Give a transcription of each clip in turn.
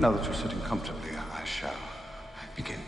Now that you're sitting comfortably, I shall begin.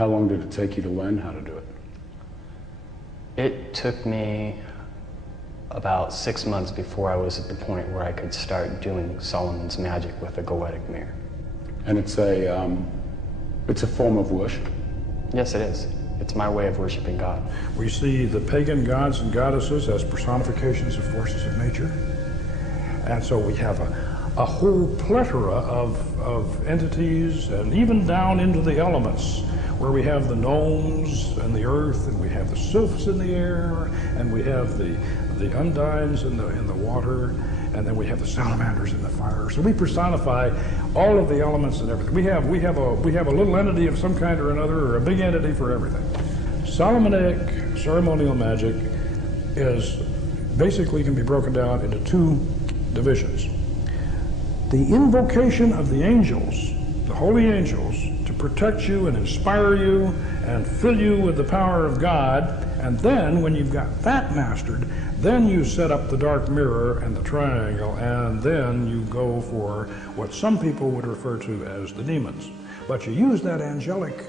How long did it take you to learn how to do it? It took me about 6 months before I was at the point where I could start doing Solomon's magic with a goetic mirror. And it's a form of worship? Yes, it is. It's my way of worshiping God. We see the pagan gods and goddesses as personifications of forces of nature. And so we have a whole plethora of entities, and even down into the elements, where we have the gnomes and the earth, and we have the sylphs in the air, and we have the undines in the water, and then we have the salamanders in the fire. So we personify all of the elements and everything. We have a little entity of some kind or another, or a big entity for everything. Solomonic ceremonial magic is basically can be broken down into two divisions. The invocation of the angels, the holy angels, to protect you and inspire you and fill you with the power of God, and then when you've got that mastered, then you set up the dark mirror and the triangle, and then you go for what some people would refer to as the demons. But you use that angelic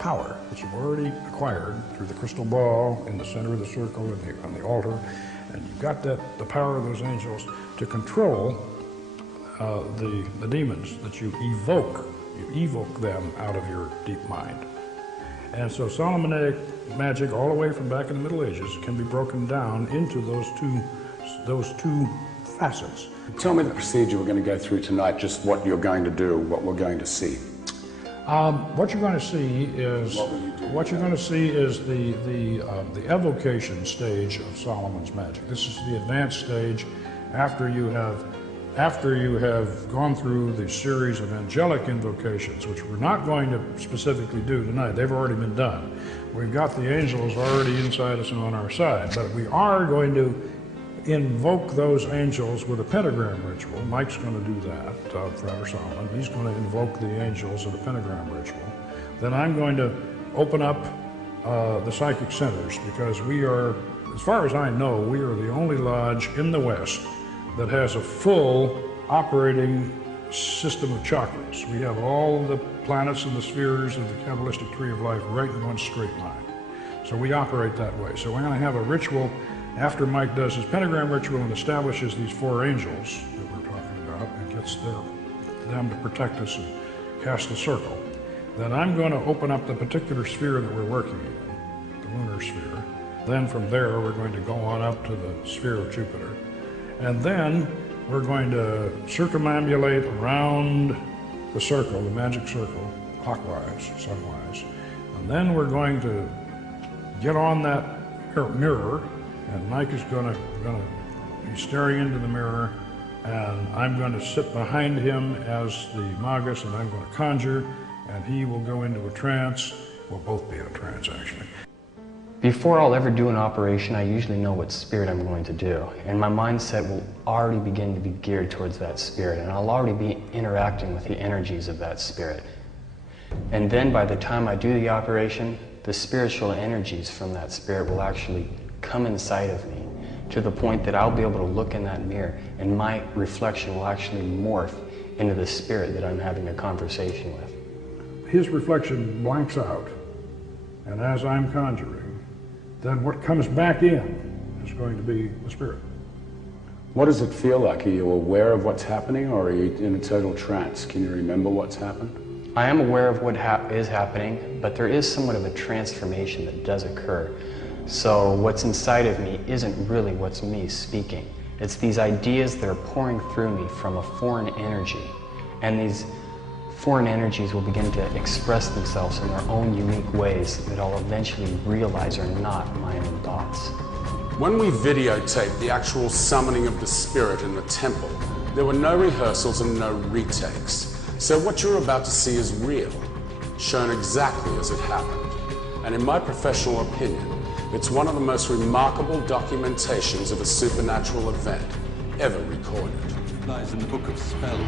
power that you've already acquired through the crystal ball in the center of the circle and on the altar, and you've got the power of those angels to control the demons that you evoke. You evoke them out of your deep mind. And so Solomonic magic, all the way from back in the Middle Ages, can be broken down into those two facets. Tell me the procedure we're going to go through tonight, just what you're going to do, what we're going to see. What you're going to see is the evocation stage of Solomon's magic. This is the advanced stage after you have gone through the series of angelic invocations, which we're not going to specifically do tonight. They've already been done. We've got the angels already inside us and on our side, but we are going to invoke those angels with a pentagram ritual. Mike's going to do that, Father Solomon. He's going to invoke the angels in a pentagram ritual. Then I'm going to open up the psychic centers, because we are, as far as I know, we are the only lodge in the West that has a full operating system of chakras. We have all the planets and the spheres of the Kabbalistic tree of life right in one straight line. So we operate that way. So we're going to have a ritual after Mike does his pentagram ritual and establishes these four angels that we're talking about and gets them to protect us and cast the circle. Then I'm going to open up the particular sphere that we're working in, the lunar sphere. Then from there we're going to go on up to the sphere of Jupiter. And then we're going to circumambulate around the circle, the magic circle, clockwise, sunwise. And then we're going to get on that mirror, and Mike is going to be staring into the mirror, and I'm going to sit behind him as the magus, and I'm going to conjure, and he will go into a trance. We'll both be in a trance, actually. Before I'll ever do an operation, I usually know what spirit I'm going to do, and my mindset will already begin to be geared towards that spirit, and I'll already be interacting with the energies of that spirit. And then by the time I do the operation, the spiritual energies from that spirit will actually come inside of me, to the point that I'll be able to look in that mirror, and my reflection will actually morph into the spirit that I'm having a conversation with. His reflection blanks out, and as I'm conjuring, then what comes back in is going to be the spirit. What does it feel like? Are you aware of what's happening, or are you in a total trance? Can you remember what's happened? I am aware of what is happening, but there is somewhat of a transformation that does occur. So what's inside of me isn't really what's me speaking. It's these ideas that are pouring through me from a foreign energy, and these foreign energies will begin to express themselves in their own unique ways that I'll eventually realize are not my own thoughts. When we videotaped the actual summoning of the spirit in the temple, there were no rehearsals and no retakes. So what you're about to see is real, shown exactly as it happened. And in my professional opinion, it's one of the most remarkable documentations of a supernatural event ever recorded. Lies in the book of spells.